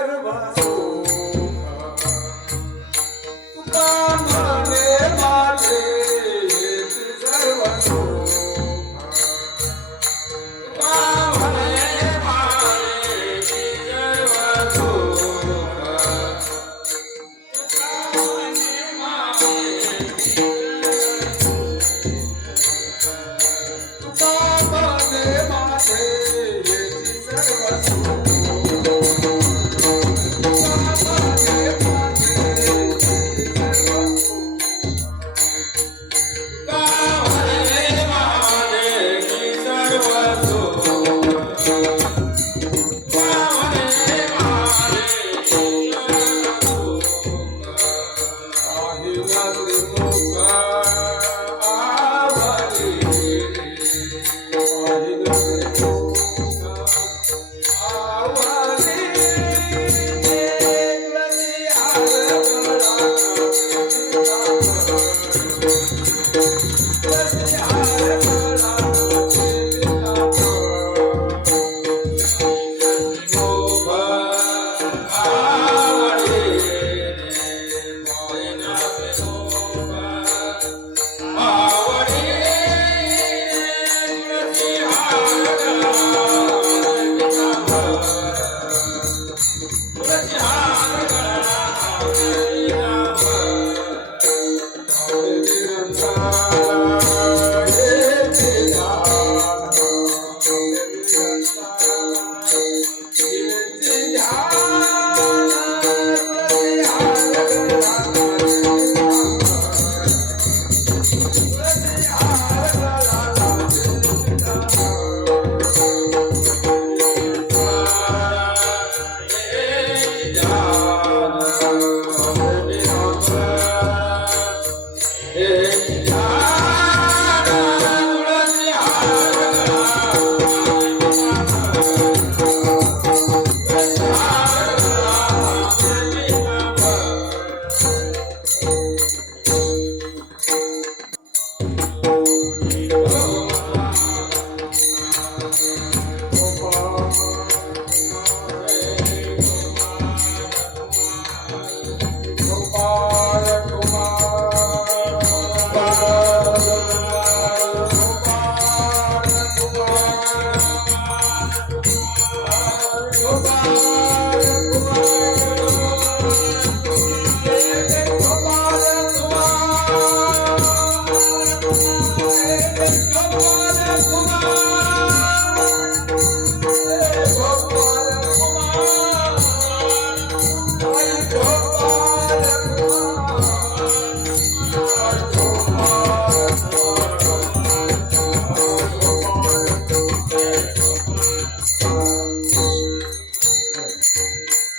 hermanos. Yeah.